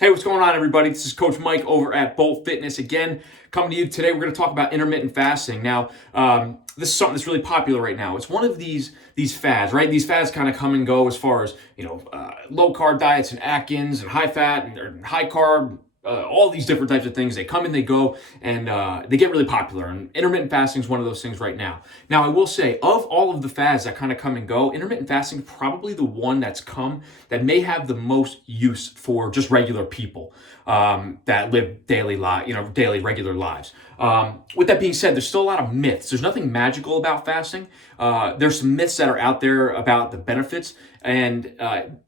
Hey, what's going on, everybody? This is Coach Mike over at Bolt Fitness again, coming to you today. We're going to talk about intermittent fasting. Now, this is something that's really popular right now. It's one of these fads, right? These fads kind of come and go as far as low carb diets and Atkins and high fat and high carb. All these different types of things. They come and they go, and they get really popular. And intermittent fasting is one of those things right now. Now, I will say, of all of the fads that kind of come and go, intermittent fasting is probably the one that may have the most use for just regular people that live daily regular lives. With that being said, there's still a lot of myths. There's nothing magical about fasting. There's some myths that are out there about the benefits, and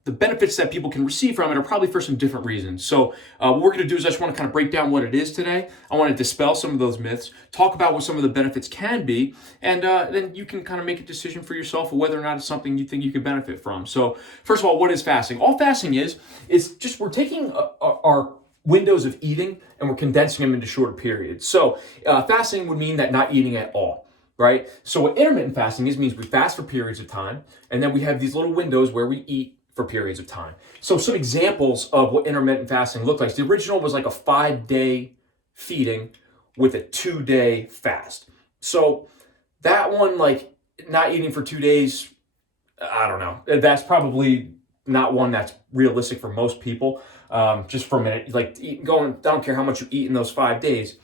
the benefits that people can receive from it are probably for some different reasons. So what we're going to do is I just want to kind of break down what it is today. I want to dispel some of those myths, talk about what some of the benefits can be, and then you can kind of make a decision for yourself of whether or not it's something you think you could benefit from. So first of all, what is fasting? All fasting is just we're taking our windows of eating and we're condensing them into shorter periods. So fasting would mean that not eating at all. Right? So what intermittent fasting means we fast for periods of time, and then we have these little windows where we eat for periods of time. So some examples of what intermittent fasting looked like. The original was like a 5-day feeding with a 2-day fast. So that one, like not eating for 2 days, I don't know. That's probably not one that's realistic for most people. Just for a minute, like I don't care how much you eat in those 5 days.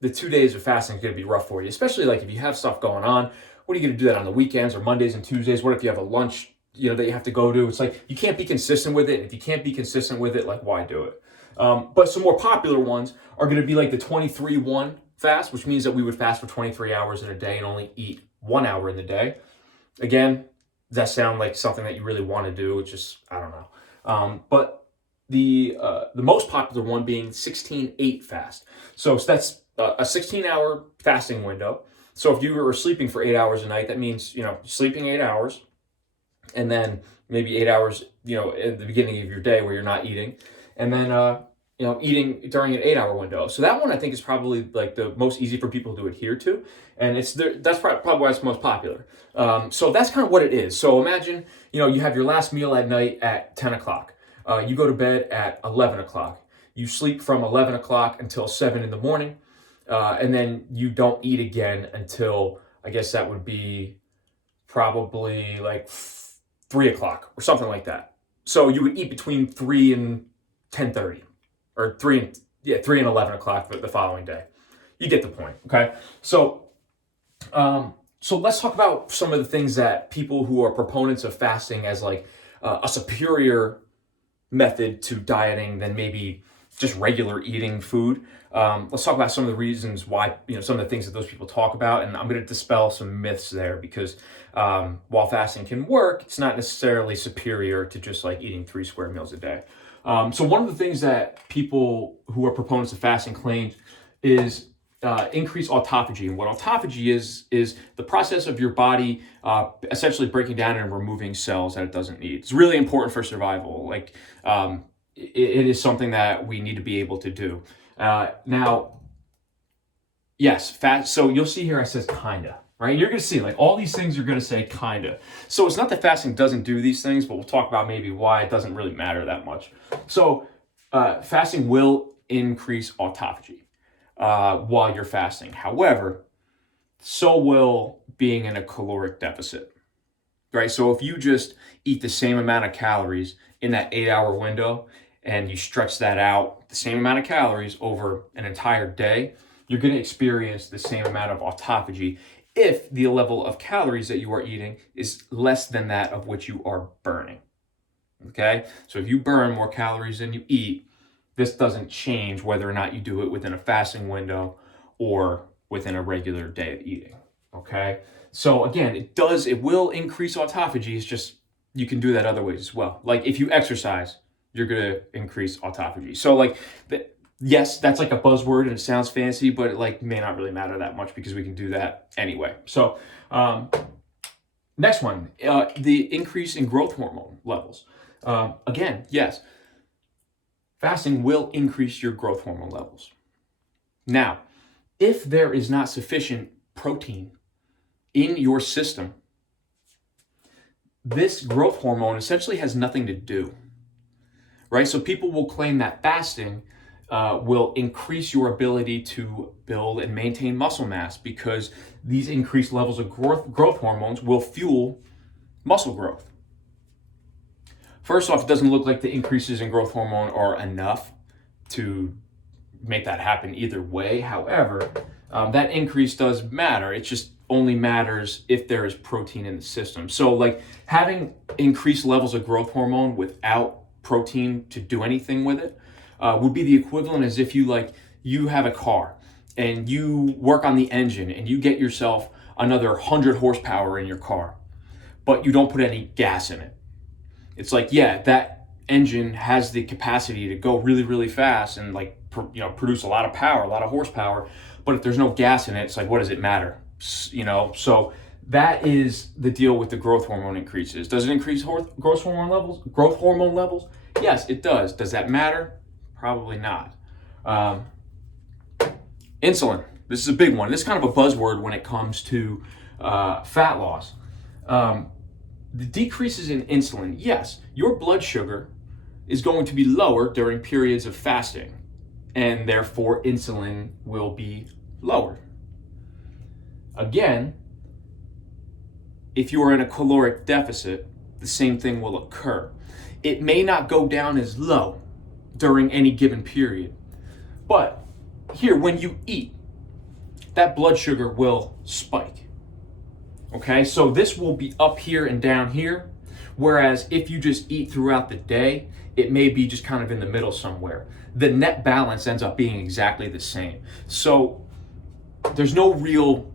The 2 days of fasting is going to be rough for you, especially like if you have stuff going on. What are you going to do that on the weekends or Mondays and Tuesdays? What if you have a lunch, that you have to go to? It's like you can't be consistent with it. And if you can't be consistent with it, like why do it? But some more popular ones are going to be like the 23-1 fast, which means that we would fast for 23 hours in a day and only eat 1 hour in the day. Again, does that sound like something that you really want to do? It's just, I don't know. But the most popular one being 16-8 fast. So that's a 16-hour fasting window. So if you were sleeping for 8 hours a night, that means, sleeping 8 hours and then maybe 8 hours, at the beginning of your day where you're not eating, and then, eating during an 8-hour window. So that one I think is probably like the most easy for people to adhere to. And that's probably why it's most popular. So that's kind of what it is. So imagine, you have your last meal at night at 10 o'clock. You go to bed at 11 o'clock. You sleep from 11 o'clock until 7 in the morning. And then you don't eat again until, I guess that would be probably like 3 o'clock or something like that. So you would eat between 3 and 10:30, or 3 and 11 o'clock for the following day. You get the point, okay? So let's talk about some of the things that people who are proponents of fasting as like a superior method to dieting than maybe just regular eating food. Let's talk about some of the reasons why, some of the things that those people talk about, and I'm going to dispel some myths there because while fasting can work, it's not necessarily superior to just like eating 3 square meals a day. So one of the things that people who are proponents of fasting claim is increased autophagy. And what autophagy is the process of your body essentially breaking down and removing cells that it doesn't need. It's really important for survival. Like it is something that we need to be able to do. Now, yes, fast. So you'll see here, I says kinda, right? You're going to see like all these things you're going to say kinda. So it's not that fasting doesn't do these things, but we'll talk about maybe why it doesn't really matter that much. So fasting will increase autophagy while you're fasting. However, so will being in a caloric deficit, right? So if you just eat the same amount of calories in that 8-hour window and you stretch that out, the same amount of calories over an entire day, you're going to experience the same amount of autophagy if the level of calories that you are eating is less than that of which you are burning. Okay? So if you burn more calories than you eat, this doesn't change whether or not you do it within a fasting window or within a regular day of eating. Okay? So again, it will increase autophagy. It's just you can do that other ways as well. Like if you exercise, you're going to increase autophagy. So like yes, that's like a buzzword and it sounds fancy, but it like may not really matter that much because we can do that anyway. So next one, the increase in growth hormone levels. Again, yes, fasting will increase your growth hormone levels. Now, if there is not sufficient protein in your system, this growth hormone essentially has nothing to do, right? So people will claim that fasting will increase your ability to build and maintain muscle mass because these increased levels of growth hormones will fuel muscle growth. First off, it doesn't look like the increases in growth hormone are enough to make that happen either way. However, that increase does matter. It just only matters if there is protein in the system. So like having increased levels of growth hormone without protein to do anything with it would be the equivalent as if you have a car and you work on the engine and you get yourself another 100 horsepower in your car, but you don't put any gas in it. It's like, yeah, that engine has the capacity to go really, really fast and produce a lot of power, a lot of horsepower, but if there's no gas in it, it's like, what does it matter? So that is the deal with the growth hormone increases. Does it increase growth hormone levels? Yes, it does. Does that matter? Probably not. Insulin. This is a big one. This is kind of a buzzword when it comes to fat loss. The decreases in insulin, yes, your blood sugar is going to be lower during periods of fasting, and therefore insulin will be lower. Again, if you are in a caloric deficit, the same thing will occur. It may not go down as low during any given period, but here, when you eat, that blood sugar will spike. Okay, so this will be up here and down here, whereas if you just eat throughout the day, it may be just kind of in the middle somewhere. The net balance ends up being exactly the same. So there's no real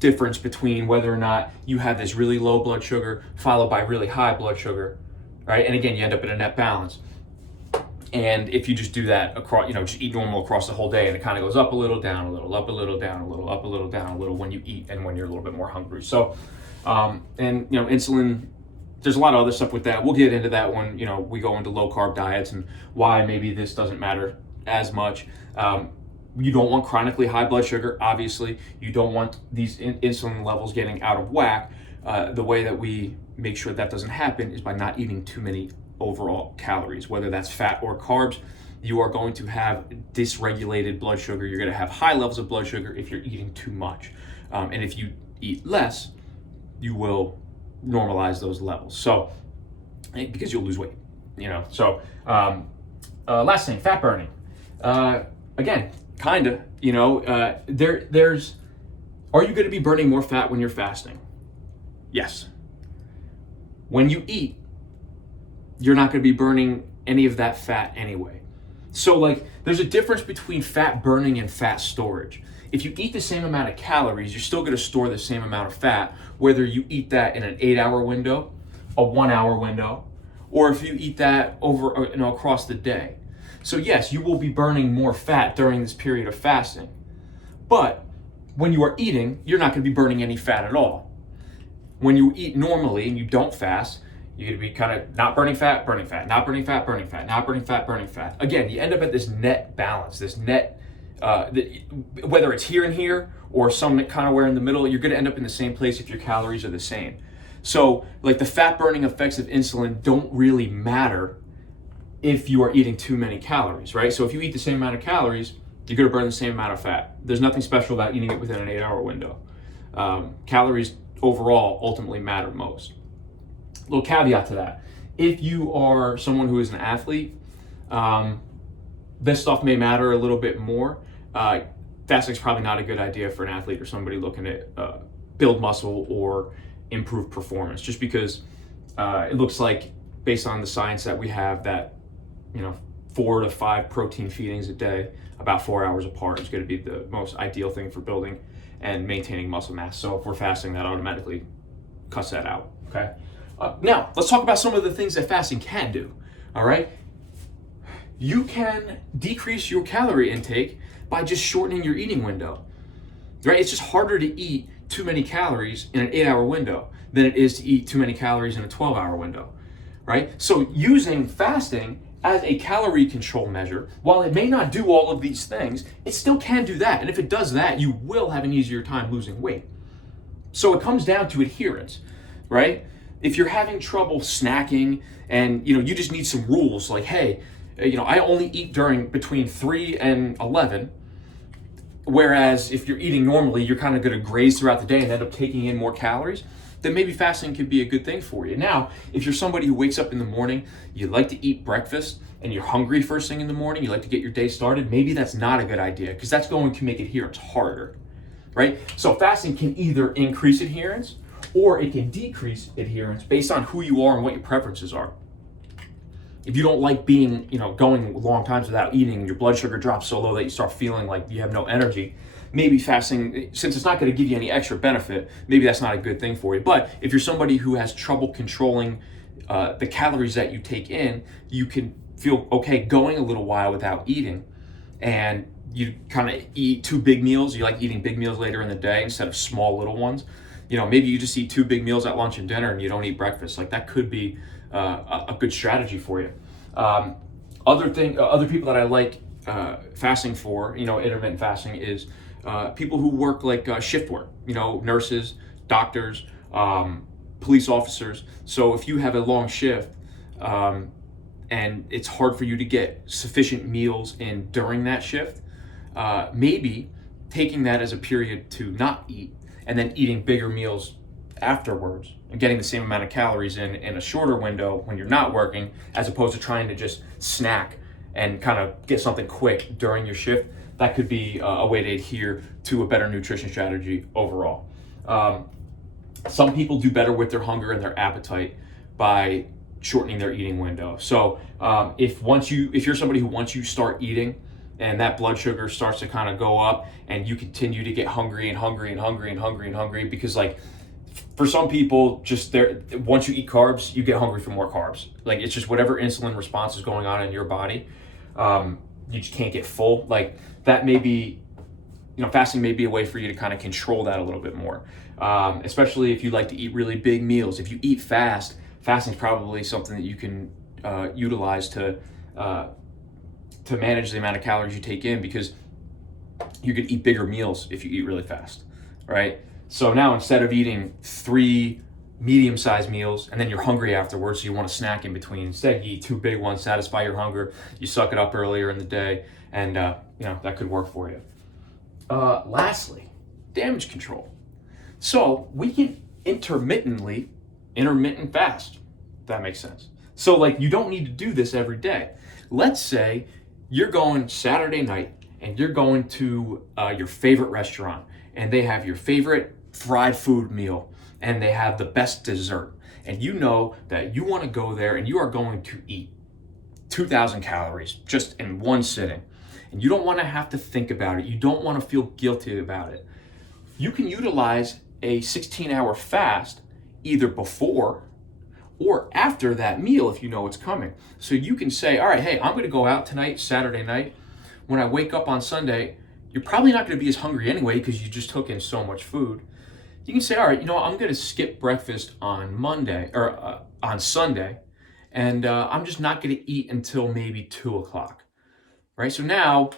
difference between whether or not you have this really low blood sugar followed by really high blood sugar, right? And again, you end up in a net balance. And if you just do that across, just eat normal across the whole day, and it kind of goes up a little, down a little, up a little, down a little, up a little, down a little when you eat and when you're a little bit more hungry. So, insulin, there's a lot of other stuff with that. We'll get into that when, we go into low carb diets and why maybe this doesn't matter as much. You don't want chronically high blood sugar, obviously. You don't want these insulin levels getting out of whack. The way that we make sure that doesn't happen is by not eating too many overall calories, whether that's fat or carbs. You are going to have dysregulated blood sugar. You're going to have high levels of blood sugar if you're eating too much. And if you eat less, you will normalize those levels. So, because you'll lose weight, So, last thing, fat burning. Again, kinda, there's, are you going to be burning more fat when you're fasting? Yes. When you eat, you're not going to be burning any of that fat anyway. So there's a difference between fat burning and fat storage. If you eat the same amount of calories, you're still going to store the same amount of fat, whether you eat that in an 8-hour window, a 1-hour window, or if you eat that over, across the day. So yes, you will be burning more fat during this period of fasting, but when you are eating, you're not going to be burning any fat at all. When you eat normally and you don't fast, you're going to be kind of not burning fat, not burning fat, burning fat, not burning fat, burning fat. Again, you end up at this net balance, this net, whether it's here and here or some kind of where in the middle, you're going to end up in the same place if your calories are the same. So the fat burning effects of insulin don't really matter if you are eating too many calories, right? So if you eat the same amount of calories, you're going to burn the same amount of fat. There's nothing special about eating it within an 8-hour window. Calories overall ultimately matter most. Little caveat to that. If you are someone who is an athlete, this stuff may matter a little bit more. Fasting is probably not a good idea for an athlete or somebody looking to build muscle or improve performance, just because it looks like, based on the science that we have, that 4 to 5 protein feedings a day, about 4 hours apart, is going to be the most ideal thing for building and maintaining muscle mass. So if we're fasting, that automatically cuts that out. Okay. Now, let's talk about some of the things that fasting can do, all right? You can decrease your calorie intake by just shortening your eating window, right? It's just harder to eat too many calories in an 8-hour window than it is to eat too many calories in a 12-hour window, right? So using fasting as a calorie control measure, while it may not do all of these things, it still can do that. And if it does that, you will have an easier time losing weight. So it comes down to adherence, right? if you're having trouble snacking and you just need some rules, like, hey, I only eat during between 3 and 11. Whereas if you're eating normally, you're kind of going to graze throughout the day and end up taking in more calories, then maybe fasting could be a good thing for you. Now, if you're somebody who wakes up in the morning, you like to eat breakfast, and you're hungry first thing in the morning, you like to get your day started, maybe that's not a good idea, because that's going to make adherence harder, right? So fasting can either increase adherence or it can decrease adherence based on who you are and what your preferences are. If you don't like going long times without eating and your blood sugar drops so low that you start feeling like you have no energy, maybe fasting, since it's not going to give you any extra benefit, maybe that's not a good thing for you. But if you're somebody who has trouble controlling the calories that you take in, you can feel okay going a little while without eating, and you kind of eat 2 big meals. You like eating big meals later in the day instead of small little ones. Maybe you just eat 2 big meals at lunch and dinner and you don't eat breakfast. Like, that could be a good strategy for you. Other people that I like fasting for, intermittent fasting, is people who work like shift work, nurses, doctors, police officers. So if you have a long shift and it's hard for you to get sufficient meals in during that shift, maybe taking that as a period to not eat and then eating bigger meals afterwards and getting the same amount of calories in a shorter window when you're not working, as opposed to trying to just snack and kind of get something quick during your shift, that could be a way to adhere to a better nutrition strategy overall. Some people do better with their hunger and their appetite by shortening their eating window. So if you're somebody who, once you start eating and that blood sugar starts to kind of go up and you continue to get hungry and hungry and hungry and hungry and hungry, because like for some people, once you eat carbs, you get hungry for more carbs. Like, it's just whatever insulin response is going on in your body, you just can't get full. Like, that may be, fasting may be a way for you to kind of control that a little bit more. Especially if you like to eat really big meals. If you eat fasting is probably something that you can utilize to manage the amount of calories you take in, because you could eat bigger meals if you eat really fast, right? So now, instead of eating 3 medium-sized meals and then you're hungry afterwards, so you want to snack in between, instead you eat 2 big ones, satisfy your hunger, you suck it up earlier in the day, and that could work for you. Lastly, damage control. So we can intermittent fast, if that makes sense. So like, you don't need to do this every day. Let's say you're going Saturday night and you're going to your favorite restaurant, and they have your favorite fried food meal and they have the best dessert, and you know that you want to go there and you are going to eat 2,000 calories just in one sitting, and you don't want to have to think about it, you don't want to feel guilty about it. You can utilize a 16-hour fast either before or after that meal if you know it's coming. So you can say, all right, hey, I'm going to go out tonight, Saturday night. When I wake up on Sunday, you're probably not going to be as hungry anyway because you just took in so much food. You can say, all right, I'm going to skip breakfast on Monday or on Sunday, and I'm just not going to eat until maybe 2 o'clock, right? So now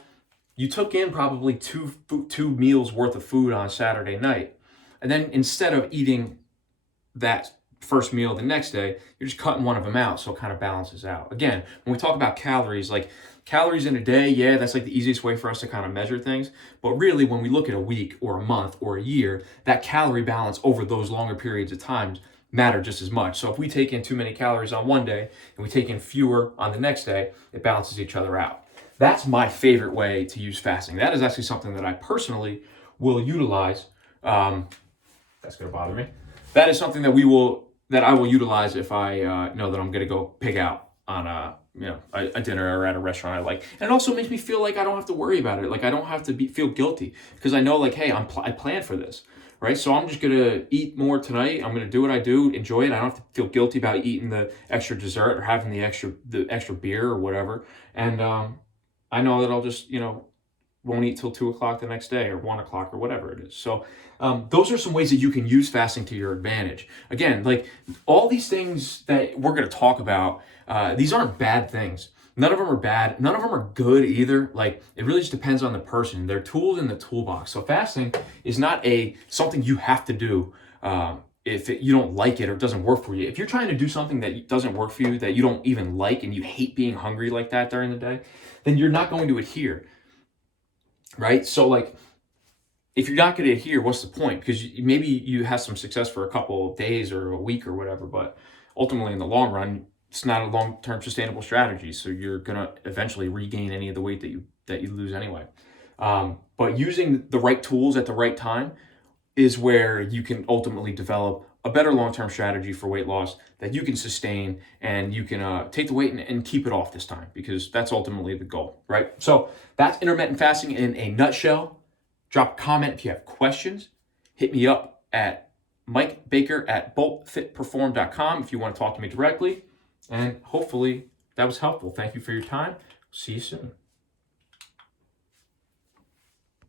you took in probably two meals worth of food on Saturday night, and then instead of eating that first meal the next day, you're just cutting one of them out, so it kind of balances out. Again, when we talk about calories, like calories in a day, yeah, that's like the easiest way for us to kind of measure things. But really, when we look at a week or a month or a year, that calorie balance over those longer periods of time matter just as much. So if we take in too many calories on one day and we take in fewer on the next day, it balances each other out. That's my favorite way to use fasting. That is actually something that I personally will utilize. That's going to bother me. That is something that I will utilize if I know that I'm going to go pig out on a dinner or at a restaurant I like. And it also makes me feel like I don't have to worry about it. Like, I don't have to feel guilty, because I know, like, hey, I planned for this, right? So I'm just going to eat more tonight. I'm going to do what I do, enjoy it. I don't have to feel guilty about eating the extra dessert or having the extra beer or whatever. And I know that I'll just, won't eat till 2 o'clock the next day or 1 o'clock or whatever it is. So those are some ways that you can use fasting to your advantage. Again, like, all these things that we're going to talk about, these aren't bad things. None of them are bad. None of them are good either. Like, it really just depends on the person. They're tools in the toolbox. So fasting is not something you have to do. you don't like it or it doesn't work for you. If you're trying to do something that doesn't work for you, that you don't even like, and you hate being hungry like that during the day, then you're not going to adhere, right? So like, if you're not going to adhere, what's the point? Because maybe you have some success for a couple of days or a week or whatever, but ultimately in the long run, it's not a long-term sustainable strategy. So you're going to eventually regain any of the weight that you lose anyway. But using the right tools at the right time is where you can ultimately develop a better long-term strategy for weight loss that you can sustain, and you can take the weight and keep it off this time, because that's ultimately the goal, right? So that's intermittent fasting in a nutshell. Drop a comment if you have questions. Hit me up at mikebaker@boltfitperform.com if you want to talk to me directly. And hopefully that was helpful. Thank you for your time. See you soon.